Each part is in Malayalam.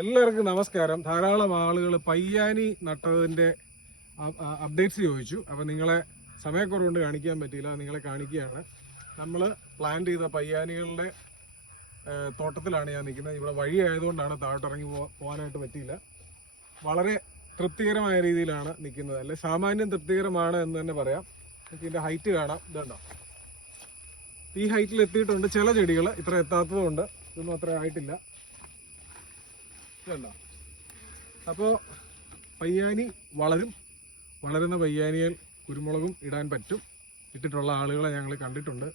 എല്ലാവർക്കും നമസ്കാരം. ധാരാളം ആളുകൾ പയ്യാനി നട്ടതിന്റെ അപ്ഡേറ്റ്സ് ചോദിച്ചു. അപ്പം നിങ്ങളെ സമയക്കുറവുകൊണ്ട് കാണിക്കാൻ പറ്റിയില്ല നിങ്ങളെ കാണിക്കുകയാണ്. നമ്മൾ പ്ലാൻ ചെയ്ത പയ്യാനികളുടെ തോട്ടത്തിലാണ് ഞാൻ നിൽക്കുന്നത്. ഇവിടെ വഴി ആയതുകൊണ്ടാണ് താഴോട്ടിറങ്ങി പോകാനായിട്ട് പറ്റിയില്ല. വളരെ തൃപ്തികരമായ രീതിയിലാണ് നിൽക്കുന്നത്. അല്ലെ സാമാന്യം തൃപ്തികരമാണ് എന്ന് തന്നെ പറയാം. ഇതിന്റെ ഹൈറ്റ് കാണാം. ഇതുണ്ടോ ഈ ഹൈറ്റിൽ എത്തിയിട്ടുണ്ട് ചില ചെടികൾ ഇത്ര എത്താത്തതുകൊണ്ട് ഇതൊന്നും അത്ര ആയിട്ടില്ല. ഇതുണ്ടോ അപ്പോൾ പയ്യാനി വളരും. വളരുന്ന പയ്യാനിയിൽ കുരുമുളകും ഇടാൻ പറ്റും. ഇട്ടിട്ടുള്ള ആളുകളെ ഞങ്ങൾ കണ്ടിട്ടുണ്ട്.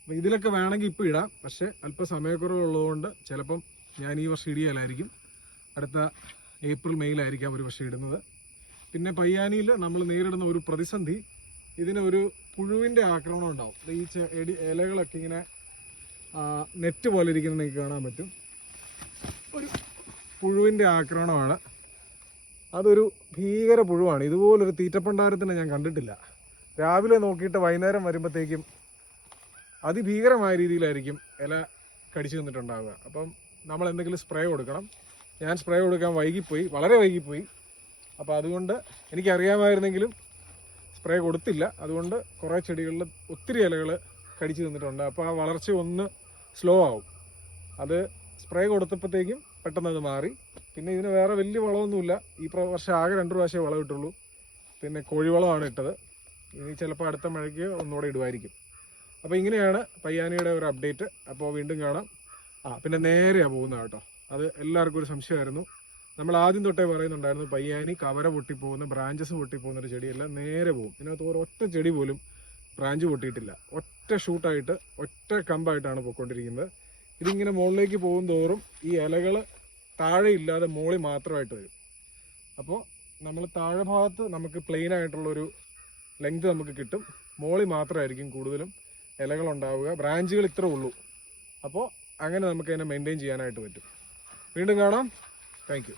അപ്പോൾ ഇതിലൊക്കെ വേണമെങ്കിൽ ഇപ്പോൾ ഇടാം. പക്ഷേ അല്പം സമയക്കുറവുള്ളതുകൊണ്ട് ചിലപ്പം ഞാൻ ഈ വർഷം ഇടിയലായിരിക്കും. അടുത്ത ഏപ്രിൽ മെയ്യിലായിരിക്കാം ഒരു പക്ഷേ ഇടുന്നത്. പിന്നെ പയ്യാനിയിൽ നമ്മൾ നേരിടുന്ന ഒരു പ്രതിസന്ധി ഇതിന് ഒരു പുഴുവിന്റെ ആക്രമണം ഉണ്ടാവും. ഈ എടി ഇലകളൊക്കെ ഇങ്ങനെ നെറ്റ് പോലെ ഇരിക്കുന്നത് നിങ്ങൾക്ക് കാണാൻ പറ്റും. ഒരു പുഴുവിന്റെ ആക്രമണമാണ്. അതൊരു ഭീകര പുഴുവാണ്. ഇതുപോലൊരു തീറ്റപ്പണ്ടാരത്തിനെ ഞാൻ കണ്ടിട്ടില്ല. രാവിലെ നോക്കിയിട്ട് വൈകുന്നേരം വരുമ്പോഴത്തേക്കും അതിഭീകരമായ രീതിയിലായിരിക്കും ഇല കടിച്ചു നിന്നിട്ടുണ്ടാവുക അപ്പം നമ്മൾ എന്തെങ്കിലും സ്പ്രേ കൊടുക്കണം. ഞാൻ സ്പ്രേ കൊടുക്കാൻ വൈകിപ്പോയി. വളരെ വൈകിപ്പോയി. അപ്പോൾ അതുകൊണ്ട് എനിക്കറിയാമായിരുന്നെങ്കിലും സ്പ്രേ കൊടുത്തില്ല. അതുകൊണ്ട് കുറേ ചെടികളിൽ ഒത്തിരി ഇലകൾ കടിച്ചു നിന്നിട്ടുണ്ട് അപ്പോൾ ആ വളർച്ച ഒന്ന് സ്ലോ ആവും. അത് സ്പ്രേ കൊടുത്തപ്പോഴത്തേക്കും പെട്ടെന്ന് അത് മാറി. പിന്നെ ഇതിന് വേറെ വലിയ വളമൊന്നുമില്ല. ഈ വർഷം ആകെ രണ്ട് പ്രാവശ്യമേ വളം ഇട്ടുള്ളൂ പിന്നെ കോഴിവളമാണ് ഇട്ടത്. ഇനി ചിലപ്പോൾ അടുത്ത മഴയ്ക്ക് ഒന്നുകൂടെ ഇടുമായിരിക്കും അപ്പോൾ ഇങ്ങനെയാണ് പയ്യാനിയുടെ ഒരു അപ്ഡേറ്റ്. അപ്പോൾ വീണ്ടും കാണാം. ആ പിന്നെ നേരെയാണ് പോകുന്നത് കേട്ടോ. അത് എല്ലാവർക്കും ഒരു സംശയമായിരുന്നു. നമ്മൾ ആദ്യം തൊട്ടേ പറയുന്നുണ്ടായിരുന്നു പയ്യാനി കവര പൊട്ടിപ്പോകുന്ന ബ്രാഞ്ചസ് പൊട്ടിപ്പോകുന്ന ഒരു ചെടിയല്ല നേരെ പോകും. ഇതിനകത്ത് ഒരു ഒറ്റ ചെടി പോലും ബ്രാഞ്ച് പൊട്ടിയിട്ടില്ല. ഒറ്റ ഷൂട്ടായിട്ട് ഒറ്റ കമ്പായിട്ടാണ് പോയിക്കൊണ്ടിരിക്കുന്നത്. ഇതിങ്ങനെ മുകളിലേക്ക് പോകും തോറും ഈ ഇലകൾ താഴെ ഇല്ലാതെ മുകളിൽ മാത്രമായിട്ട് വരും. അപ്പോൾ നമ്മൾ താഴെ ഭാഗത്ത് നമുക്ക് പ്ലെയിൻ ആയിട്ടുള്ളൊരു ലെങ്ത് നമുക്ക് കിട്ടും. മുകളിൽ മാത്രമായിരിക്കും കൂടുതലും ഇലകൾ ഉണ്ടാവുക. ബ്രാഞ്ചുകൾ ഇത്ര ഉള്ളൂ. അപ്പോൾ അങ്ങനെ നമുക്ക് അതിനെ മെയിന്റെയിൻ ചെയ്യാനായിട്ട് പറ്റും. വീണ്ടും കാണാം. താങ്ക്